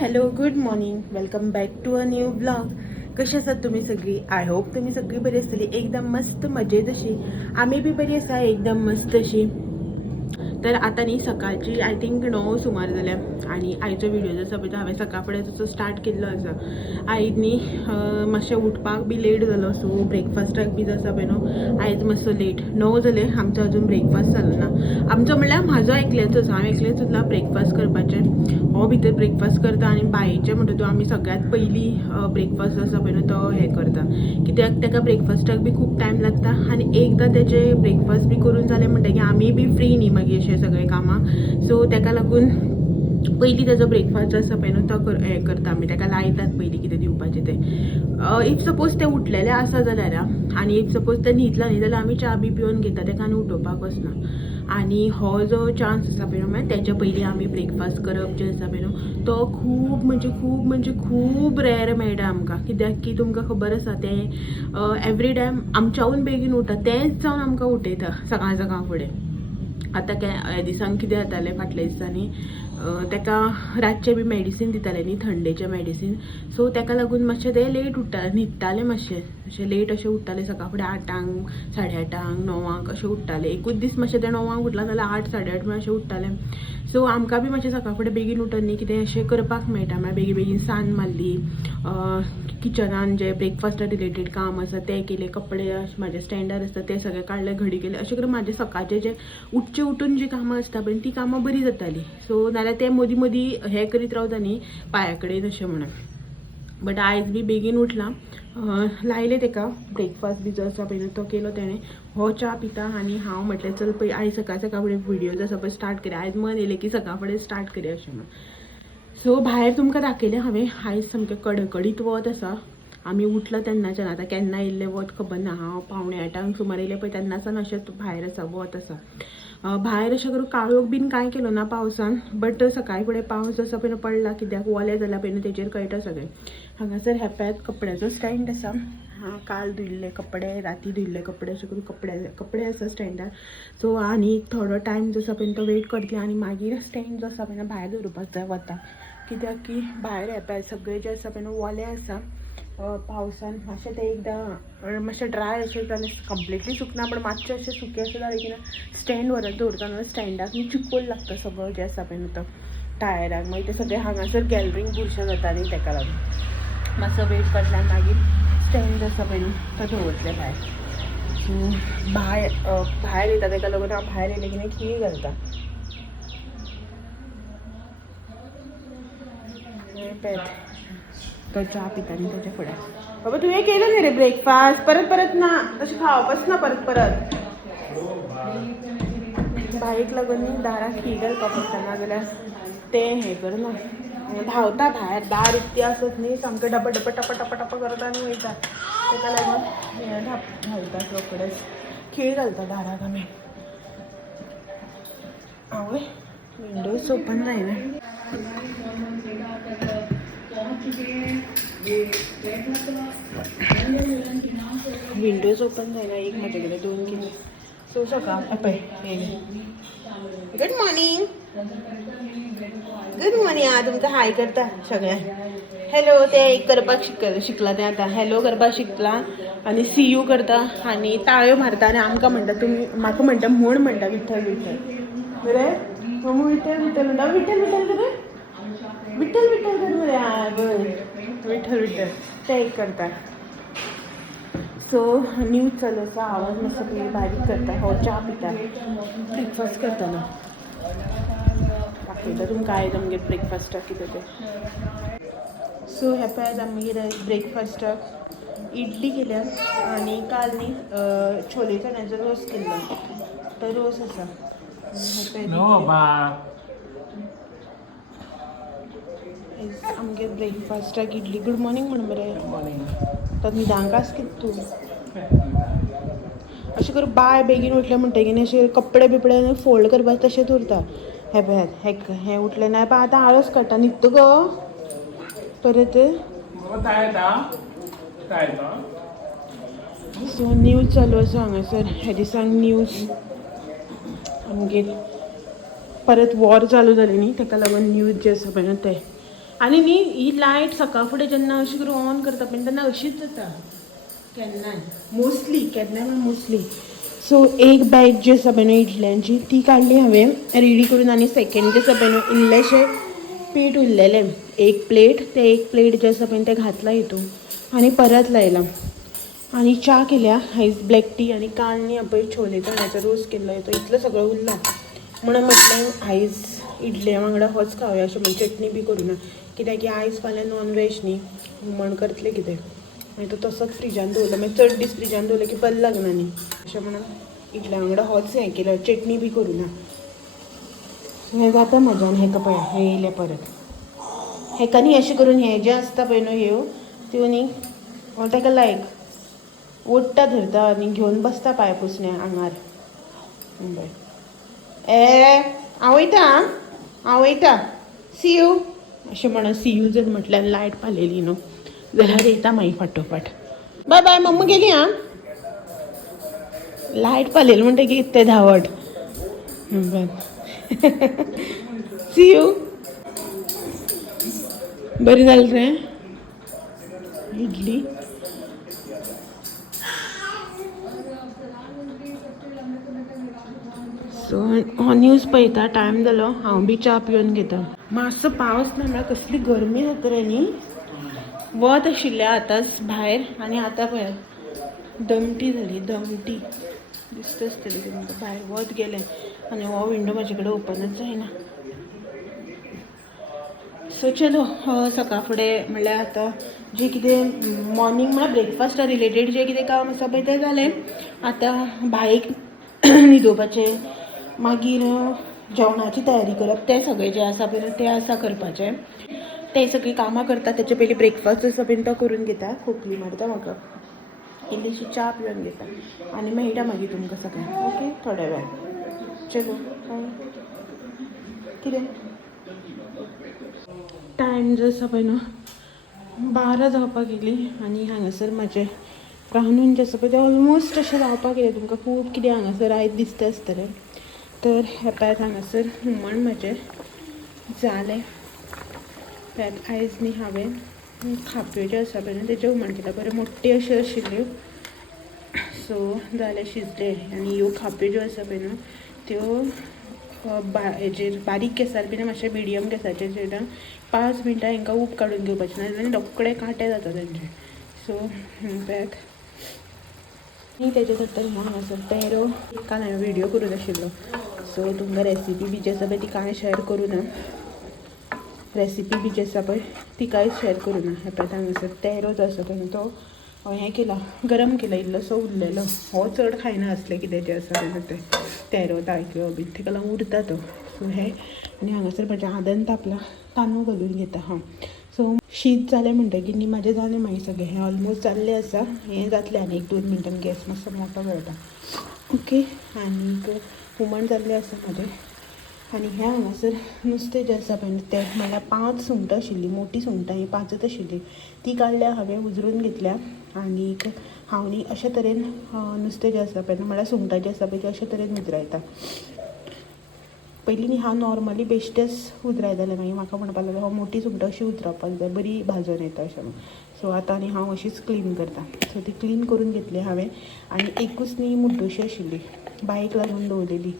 Hello good morning welcome back to a new blog. कशी आसात तुम्ही सगळी? आय होप तुम्ही सगळी बरी आसतली, एकदम मस्त मजेत अशी. आम्ही बी बरी आसा, एकदम मस्त अशी. तर आता न्ही सकाळची आय थिंक 9 सुमार जाल्या आणि आयचो व्हिडिओ जो आसा पळय तो हांवें सकाळ फुडें तसो स्टार्ट केल्लो आसा. आयज न्ही मातशें उठपाक बी लेट जालो, सो ब्रेकफास्टाक बी जो आसा पळय न्हू आयज मातसो लेट. 9 जाले, आमचो अजून ब्रेकफास्ट जालो ना. आमचो म्हणल्यार म्हाजो एकल्याचोच, हांव एकलेंच उरलां ब्रेकफास्ट करपाचें. हो भितर ब्रेकफास्ट करता आनी बायेचें म्हणटा तो आमी सगळ्यात पयली ब्रेकफास्ट जो आसा पळय न्हू तो हें करता, कित्याक ताका ब्रेकफास्टाक बी खूब टायम लागता आनी एकदां तेजें ब्रेकफास्ट बी करून जालें म्हणटकीर आमी बी फ्री न्ही मागीर अशें सगळें कामां. सो ताका लागून पयलीं तेजो ब्रेकफास्ट जो आसा पळय न्हू तो हें करता आमी, ताका लायतात पयलीं कितें दिवपाचें तें. इफ सपोज ते उठलेले आसा जाल्यार आनी इफ सपोज ते न्हिदला न्ही जाल्यार आमी च्या बी पिवन घेता, ताका आनी उठोवपाक वचना. आनी हो जो चान्स आसा पळय न्हू तेच्या पयलीं आमी ब्रेकफास्ट करप जें आसा पळय न्हू तो खूब खूब रॅर मेळटा आमकां. कित्याक की तुमकां खबर आसा तें एवरी टायम आमच्याहून बेगीन उठता तेंच जावन आमकां उठयता सकाळ फुडें. आतां ह्या दिसांक कितें जातालें फाटल्या दिसांनी ताका रातचें बी मेडिसीन दितालें न्ही, थंडेचें मेडिसीन. सो ताका लागून मातशें तें लेट उठतालें, न्हिदतालें मातशें अशें लेट अशें उठतालें सकाळ फुडें 8 8:30 9 अशें उठतालें. एकूच दीस मातशें तें 9 उठलां जाल्यार 8 8:30 म्हण अशें उठतालें. सो आमकां बी मातशें सकाळ फुडें बेगीन उठून न्ही कितें अशें करपाक मेळटा, म्हळ्यार बेगीन सान मारली, किचनान जे ब्रेकफास्टा रिलेटेड काम आसा तें केलें, कपडे म्हाजे स्टँडार आसता ते सगळे काडले, घडी केले, अशें करून म्हाजे सकाळचे जे उठचे उठून जी कामां आसता पळय ती कामां बरी जातालीं. सो नाल्यार ते मदीं मदीं हें करीत रावता न्ही पांया कडेन अशें म्हणून. बट आयज बी बेगीन उठलां, लायलें ताका ब्रेकफास्ट बी जो आसा पळय तो केलो ताणें. हो च्या पिता आनी हांव म्हटलें चल पळय आयज सकाळ फुडें व्हिडिओ जो आसा पळय स्टार्ट करया. आयज मन येयलें की सकाळ फुडें स्टार्ट करया अशें म्हणून. सो भायर तुमकां दाखयलें हांवें, आयज सामकें कडकडीत वत आसा. आमी उठला तेन्नाच्यान, आतां केन्ना येयल्लें वत खबर ना, हांव 7:45 सुमार येयलें पळय तेन्नाच्यान अशेंच भायर आसा, वत आसा. भायर अशें करून काळोख बीन कांय केलो ना पावसान, बट सकाळी फुडें पावस जो आसा पळय पडला, कित्याक वलें जाल्या पळय न्हू तेजेर कळटा सगळें. हांगासर हेपळ्यात कपड्याचो स्टँड आसा. काल धुयल्ले कपडे, राती धुयल्ले कपडे, अशें करून कपडे आसा स्टँडार. सो आनी थोडो टायम जो आसा पळय तो वेट करतलें आनी मागीर स्टँड जो आसा पळय भायर दवरपाक जाय वता. कित्याक की भायर हेपळ्यात सगळें जें आसा पळय न्हू वलें आसा. पावसान मातशें तें एकदां मातशें ड्राय अशें जालें, कंप्लिटली सुकना बट मातशें अशें सुकें अशें जालें की ना स्टँड व्हरत दवरता न्हू स्टँडाक न्ही चिकल लागता सगळं जें आसा पळय न्हू तो टायराक. मागीर तें सगळें हांगासर गॅलरींग बुरशें जाता न्ही ताका लागून मातसो वेट करतल्यान मागीर स्टँड जो आसा पळय न्हू तो दवरतलें भायर. सो भायर येता ताका लागून हांव भायर येयलें की ना खी घालता. तो च्या पिता न्ही ताच्या फुडें. बाबा तुवें केलो न्ही रे ब्रेकफास्ट, परत ना तशें खावपाच ना परत. भायेक लागून न्ही दाराक खी घालपाक पडटा, ना जाल्यार तें हें करना, धांवता भायर. दार उक्ती आसत न्ही सामकें टप करता आनी वयता. ताका लागून हें घालता रोखडेंच खीळ घालता दाराक आमी. आवय विंडोज ओपन जायना. विंडोज ओपन जायना, एक म्हाजे कडेन 2 केली. सो सकाळ पळय येयलें. गुड मॉर्निंग तुमकां हाय करता सगळ्यांक. हॅलो ते एक करपाक शिकला तें आतां हॅलो करपाक शिकला आनी सी यू करता आनी ताळयो मारता आनी आमकां म्हणटा तुमी म्हाका म्हणटा म्हूण म्हणटा विठ्ठल विठ्ठल बरें. मम्मी विठ्ठल विठ्ठल म्हणटा, विठ्ठल विठ्ठल कर विठ्ठल विठ्ठल कर बरें. आं बरें विठ्ठल विठ्ठल तें एक करता. सो न्यूज चालू आसा, आवाज मातसो पयलीं बारीक करता. हो च्या पिता ब्रेकफास्ट करतना. दाखयता तुमकां आयज आमगेर ब्रेकफास्टाक कितें तें. सो हे पळय आमगेर ब्रेकफास्टाक इडली केल्या आनी काल न्ही छोले चण्याचो रोस केल्लो, तो रोस आसा. आमगे ब्रेकफास्टाक इडली. गुड मॉर्निंग म्हण मरे. तो न्हिदांक आस कितें तूं? अशें करून बाय बेगीन उठलें म्हणटकीर न्ही अशें कपडे बिपडे फोल्ड करपाक तशेंच उरता. हे पळयात हें उठलें ना पळय आतां आळस काडटा. न्हिदता गो परत. सो न्यूज चालू आसा हांगासर. ह्या दिसांक न्यूज आमगेर परत वॉर चालू जालें न्ही ताका लागून न्यूज जें आसा पळय न्हू तें आणि न्ही ही लायट सकाळ फुडें जेन्ना अशी करून ऑन करता पळय तेन्ना अशीच जाता केन्नाय मोस्टली केन्नाय मोस्टली. सो एक बॅग जी आसा पळय न्हू इडल्यांची ती काडली हांवें रेडी करून आनी सेकंड जे आसा पळय न्हू इल्लेशें पीठ उरलेलें एक प्लेट ते एक प्लेट जे आसा पळय तें घातलां हितून आनी परत लायलां आनी च्या केल्या आयज ब्लॅक टी आनी काल न्ही पळय छोले चण्याचो रोस केल्लो तो इतलो सगळो उरला म्हणून म्हटलें आयज इडल्या वांगडा होच खावया अशें म्हणून चटणी बी करूना कित्याक की आयज फाल्यां नॉन वेज न्ही हुमण करतलें कितें आनी तो तसोच फ्रिजान दवरलो मागीर चड दीस फ्रिजान दवरलो की बरें लागना न्ही अशें म्हणून इडल्या वांगडा होच हें केलो चटणी बी करूना. हें जाता म्हाज्यान हेका पळया हें येयलें परत हेका न्ही अशें करून हें जें आसता पळय न्हू ह्यो त्यो न्ही तेका लायक ओडटा धरता आनी घेवन बसता पांय पुसण्या आंगार हांव वयता हांव वयता सी यू अशें म्हणून सी यू जर म्हटल्यार लायट पालेली न्हू जाल्यार येता मागीर फाटोफाट बाय बाय मम्मा गेली आं लायट पालेली म्हणटकीर तें धांवट सी यू बरी जाली रे इडली. सो हो न्यूज पळयता टायम जालो हांव बी च्या पिवन घेता. मातसो पावस ना म्हळ्यार कसली गरमी जाता रे न्ही वत आशिल्लें आतांच भायर आनी आतां पळय दमटी जाली दमटी दिसता आसतली तुमकां भायर वत गेलें आनी हो विंडो म्हाजे कडेन ओपनच जायना. सो चलो सकाळ फुडें म्हणल्यार आतां जें कितें मॉर्निंग म्हळ्यार ब्रेकफास्टा रिलेटेड जें कितें काम आसा पळय तें जालें. आतां बायक न्हिदोवपाचें मागीर जेवणाची तयारी करप तें सगळें जें आसा पळय तें आसा करपाचें तें सगळीं कामां करता तेचे पयलीं ब्रेकफास्ट आसा पळय तो करून घेता खोकली मारता म्हाका इल्लीशी च्या पिवन घेता आनी मेळटा मागीर तुमकां सगळ्यांक ओके थोड्या वेळ चलो कितें टायम जो आसा पळय न्हू 12 जावपाक गेली आनी हांगासर म्हाजें रांदून जें आसा पळय तें ऑलमोस्ट अशें जावपाक गेलें तुमकां खूब कितें हांगासर आयज दिसता आसतलें. तर हे पळयात हांगासर हुमण म्हाजें जालें पळयात आयज न्ही हांवें खाप्यो ज्यो आसा पळय न्हू तेजें हुमण केलां बरें मोट्यो अश्यो आशिल्ल्यो सो जालें शिजलें आनी ह्यो खाप्यो ज्यो आसा पळय न्हू त्यो हेजेर बारीक गॅसार बी मातशें मिडियम गॅसाचेर जेन्ना 5 मिनटां हांकां उब काडून घेवपाचें नाजाल्यार रोखडे कांटे जाता तेंचे. सो पळयात आनी तेजे नंतर हांगासर तेरो काल हांवें विडियो करून आशिल्लो सो तुमकां रेसिपी बी जी आसा पळय ती कांय शेअर करूना रेसिपी बी जी आसा पळय ती कांयच शेअर करूना. हे पळयात हांगासर तेरो जो आसा पळय तो हें केला गरम केला इल्लोसो उरलेलो हो चड खायना आसलें कितें जें आसा पळय तें तेरो ताळकिळो बी तेका लागून उरता तो. सो हें आनी हांगासर म्हाजें आदन तापलां तांदूळ घालून घेता हांव. सो शीत जालें म्हणटकीर न्ही म्हाजें जालें मागीर सगळें हें ऑलमोस्ट जाल्लें आसा हें जातलें आनी 1-2 मिनटान गॅस मातसो मोठो करता ओके. आनीक हुमण जाल्लें आसा म्हाजें आनी हें हांगासर नुस्तें जें आसा पळय तें म्हणल्यार 5 सुंगटां आशिल्लीं मोठी सुंगटां ही 5च आशिल्लीं ती काडल्या हांवें उजरून घेतल्या. आनीक हांव न्ही अशे तरेन नुस्तें जें आसा पळय म्हणल्यार सुंगटां जीं आसा पळय ती अशे तरेन उजरायता. पयलीं न्ही हांव नॉर्मली बेश्टेच उजरायतालें मागीर म्हाका म्हणपाक लागलो हांव मोठी सुंगटां अशी उजरावपाक जाय बरी भाजून येता अशें म्हणून. सो आतां न्ही हांव अशीच क्लीन करता. सो ती क्लीन करून घेतली हांवें आनी एकूच न्ही मुड्डोशी आशिल्ली बायक लागून दवरलेली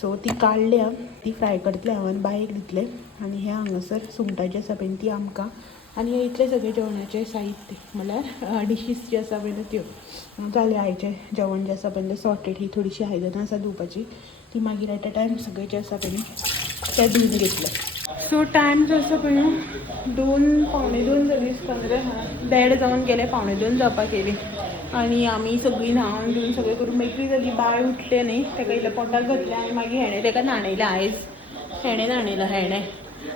सो ती काडल्या ती फ्राय करतलें हांव आनी बायक दितलें. आनी हें हांगासर सुंगटां जीं आसा पळय तीं आमकां आनी हे इतलें सगळें जेवणाचें साहित्य म्हणल्यार डिशीज जी आसा पळय त्यो जालें आयचें जेवण जें आसा पळय तें सॉर्टेड. ही थोडीशी आयदनां आसा धुवपाची ती मागीर एट अ टायम सगळें जें आसा पळय तें धुवन घेतलें. सो टायम जो आसा पळय न्हू 2-2:45 जालीं 1:30 जावन गेले 1:45 जावपाक येयली आनी आमी सगळीं न्हांवन धुवन सगळें करून मेकळी जाली. बाळ उठलें न्ही तेका इल्लें पोटाक घातलें आनी मागीर हेणें तेका न्हाणयलें आयज हेणें न्हाणयलो हेणें.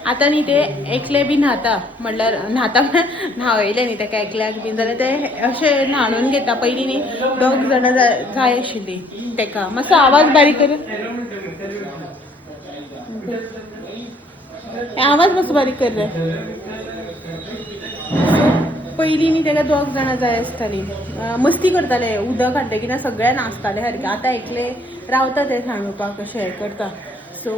आतां न्ही तें एकलें बी न्हाता म्हणल्यार न्हाता न्हावयलें न्ही तेका एकल्याक बीन जाल्यार तें अशें न्हाणून घेता. पयलीं न्ही 2 जाणां जाय आशिल्लीं तेका. मातसो आवाज बारीक कर आवाज मातसो बारीक कर रे. पयलीं न्ही तेका 2 जाणां जाय आसतालीं मस्ती करताले उदक हाडलें की ना सगळ्या नाचताले सारकें. आतां एकलें रावता तें न्हाणोवपाक अशें हें करता सो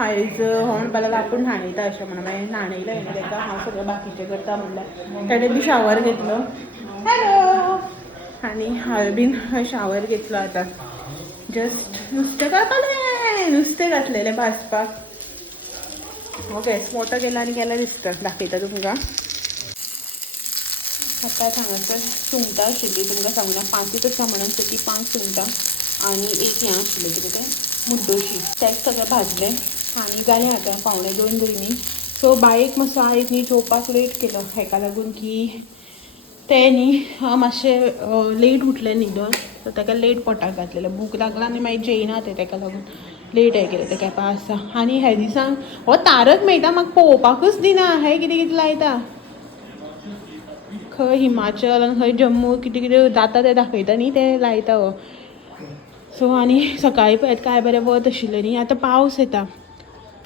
आयज हो म्हणपाक आपूण न्हाणयता अशें म्हणून मागीर न्हाणयलें हांवें ताका हांव सगळें बाकीचें करता म्हणल्यार ताणें बी शावर घेतलो हॅलो आनी हांवें बीन शावर घेतलो आतां जस्ट नुस्तें कापलें नुस्तें घातलेलें भाजपाक ओके मोटो केला आनी केला दिसता दाखयता तुमकां आतां हांगासर सुंगटां आशिल्लीं तुमकां सांगूना 5 आसा म्हणून ती 5 सुंगटां आनी एक हें आशिल्लें कितें तें मुड्डोशी तें सगळें भाजलें आनी जालें आतां 1:45 जालीं न्ही सो बायक मातसो आयज न्ही जेवपाक लेट केलो हेका लागून की तें न्ही मातशें लेट उठलें न्हिदोन सो ताका लेट पोटाक घातलेलें भूक लागला आनी मागीर जेयना तें ताका लागून लेट हें केलें तें केपें आसा आनी ह्या दिसांक हो तारक मेहता म्हाका पळोवपाकूच दिना हें कितें कितें लायता खंय हिमाचल आनी खंय जम्मू कितें कितें जाता तें दाखयता न्ही तें लायता हो सो आनी सकाळीं पळयत काय बरें वत आशिल्लें न्ही आतां पावस येता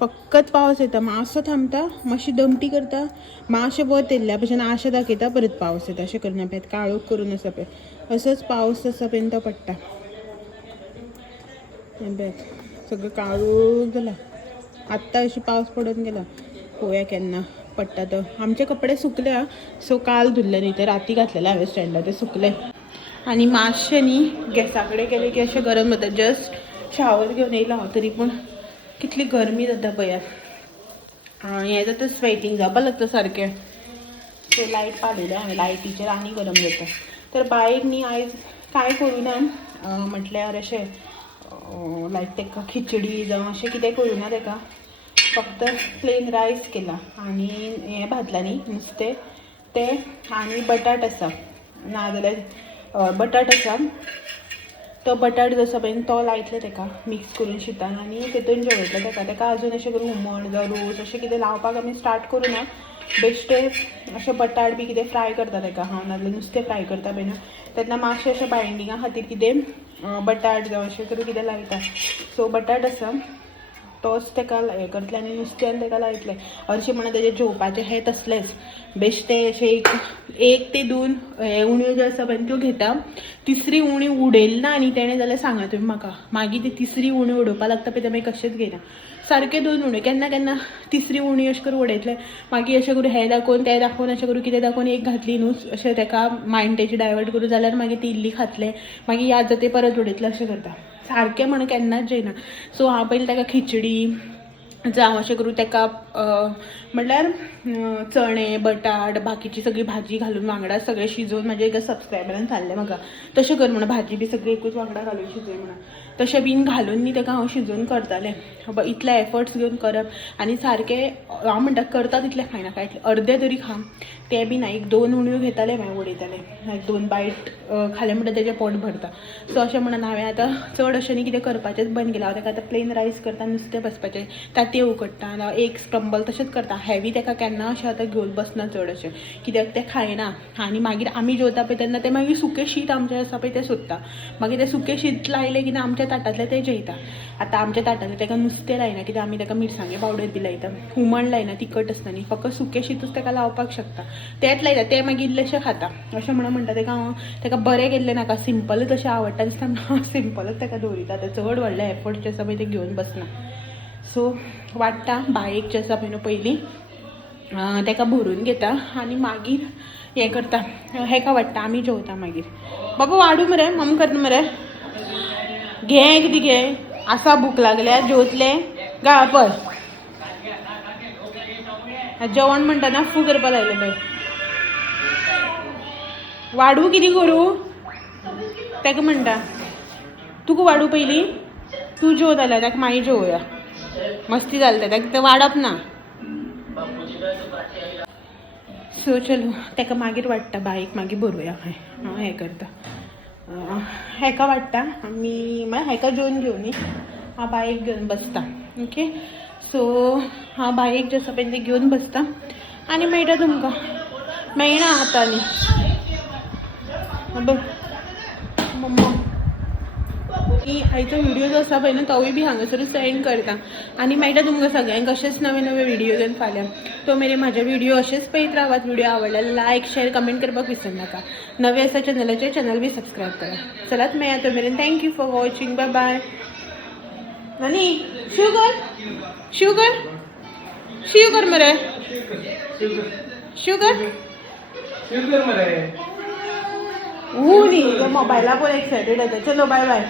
फकत पावस येता मातसो थांबता मातशी दमटी करता मातशें वत येयल्ल्या भशेन आशा दाखयता परत पावस येता अशें करना पळय काळोख करून आसा पळय असोच पावस आसा पळय तो पडटा हें पळय सगळें काळोख जाला आत्तां अशी पावस पडून गेला पळोवया केन्ना पडटा तो आमचे कपडे सुकले सो काल धुल्ले न्ही ते राती घातलेले हांवें स्टँडार ते सुकले आनी मातशें न्ही गॅसा कडेन गेलें की अशें गरम जाता जस्ट शावर घेवन येयला हांव तरी पूण कितली गरमी जाता पळयात हें जाता स्वेटींग जावपाक लागता सारकें सो लायट पावयलें हांवें लायटीचेर आनी गरम जाता तर बायक न्ही आयज कांय करूना म्हटल्यार अशें लायक ताका खिचडी जावं अशें कितें करूना ताका फक्त प्लेन रायस केला आनी हें भाजलां न्ही नुस्तें तें आनी बटाट आसा नाजाल्यार बटाट आसा तो बटाट जो आसा पळय तो लायतले ताका मिक्स करून शितान आनी तितून जेवयतले ताका आजून अशें करून हुमण जावं रोस अशें कितें लावपाक आमी स्टार्ट करूना बेश्टे अशें बटाट बी कितें फ्राय करता ताका हांव नाजाल्यार नुस्तें फ्राय करता पळय न्हू तेन्ना मातशें अशें बायंडिंगा खातीर कितें बटाट जावं अशें करून कितें लायता सो बटाट आसा तोच ताका हें करतलें आनी नुस्त्यान ताका लायतलें अशें म्हणून तेजें जेवपाचें हें तसलेंच बेश्टें अशें एक ते 2 हे उणयो ज्यो आसा पळय त्यो घेता तिसरी उणी उडयली ना आनी तेणें जाल्यार सांगा तुमी म्हाका मागीर ती तिसरी उणी उडोवपाक लागता पळय तें मागीर कशेंच घेयना सारकें 2 उण्यो केन्ना केन्ना तिसरी उणी अशें करून उडयतलें मागीर अशें करून हें दाखोवन तें दाखोवन अशें करून कितें दाखोवन एक घातली न्हू अशें ताका मायंड तेजी डायवर्ट करून जाल्यार मागीर ती इल्ली खातलें मागीर याद जाता तें परत उडयतलें अशें करता सारकें म्हणून केन्नाच जेयना सो हांव पयलीं ताका खिचडी जावं अशें करून ताका म्हणल्यार चणे बटाट बाकीची सगळी भाजी घालून वांगडा सगळें शिजोवन म्हाजे एका सबस्क्रायबरान सांगलें म्हाका तशें कर म्हणून भाजी बी सगळी एकूच वांगडा घालून शिजय म्हणून तशें बीन घालून न्ही ताका हांव शिजोवन करतालें इतले एफर्ट्स घेवन करप आनी सारकें हांव म्हणटा करता तितलें खायना काय अर्दे तरी खा तें बी ना एक 2 उणयो घेतालें मागीर उडयतालें 2 बायट खालें म्हणटा तेजें पोट भरता सो अशें म्हणून हांवें आतां चड अशें न्ही कितें करपाचेंच बंद केलां हांव ताका आतां प्लेन रायस करता नुस्तें बसपाचें तांतयां उकडटा एक स्क्रम्बल तशेंच करता हेवी ताका केन्ना अशें आतां घेवन बसना चड अशें कित्याक तें खायना आनी मागीर आमी जेवता पळय तेन्ना तें मागीर सुकें शीत आमचें आसा पळय तें सोदता मागीर तें सुकें शीत लायलें की आमच्या ताटांतलें तें जेयता आतां आमच्या ताटांतलें ताका नुस्तें लायना कित्याक आमी ताका मिरसांगे पावडर बी लायता हुमण लायना तिखट आसता न्ही फकत सुकें शीतूच ताका लावपाक शकता तेंच लायता तें मागीर इल्लेशें खाता अशें म्हणून म्हणटा ताका हांव ताका बरें केल्लें नाका सिंपलूच अशें आवडटा दिसता हांव सिंपलूच ताका दवरिता आतां चड व्हडले एफर्ट्स जे आसा पळय ते घेवन बसना सो वाडटा बायक जें आसा पळय न्हू पयलीं ताका भरून घेता आनी मागीर हें करता हेका वाडटा आमी जेवता मागीर बाबा वाडू मरे मम करता मरे घे कितें घे आसा भूक लागल्यार जेवतलें गा पळय जेवण म्हणटाना फू करपा लायलें पळय वाडू कितें करूं ताका म्हणटा तुका वाडू पयलीं तूं जेव जाल्यार ताका मागीर जेवया मस्ती जालें ताका तें वाडप ना सो चलो ताका मागीर वाडटा बायक मागीर भरुया हांव हें करता हेका वाडटा आमी म्हळ्यार हेका जेवन घेवनी हांव बायक घेवन बसता ओके सो हांव बायक जें आसा पळय तें घेवन बसता आनी मेळटा तुमकां मेळना आतां न्ही मम्मा की आयचो व्हिडिओ जो आसा पळय न्हू तोवूय बी हांगासरूच एंड करता आनी मेळटा तुमकां सगळ्यांक अशेंच नवे नवे व्हिडिओ घेवन फाल्यां तो मेरेन म्हाजे व्हिडिओ अशेंच पळयत रावात व्हिडिओ आवडल्यार लायक शेअर कमेंट करपाक विसरू नाका नवे आसा चॅनल बी सबस्क्रायब करा चलात मेळया तो मेरेन thank you for watching bye bye नानी शुगर शुगर शुगर मरे शुगर ऊनी मोबायला पण एक्सायटेड होता. चलो बाय बाय.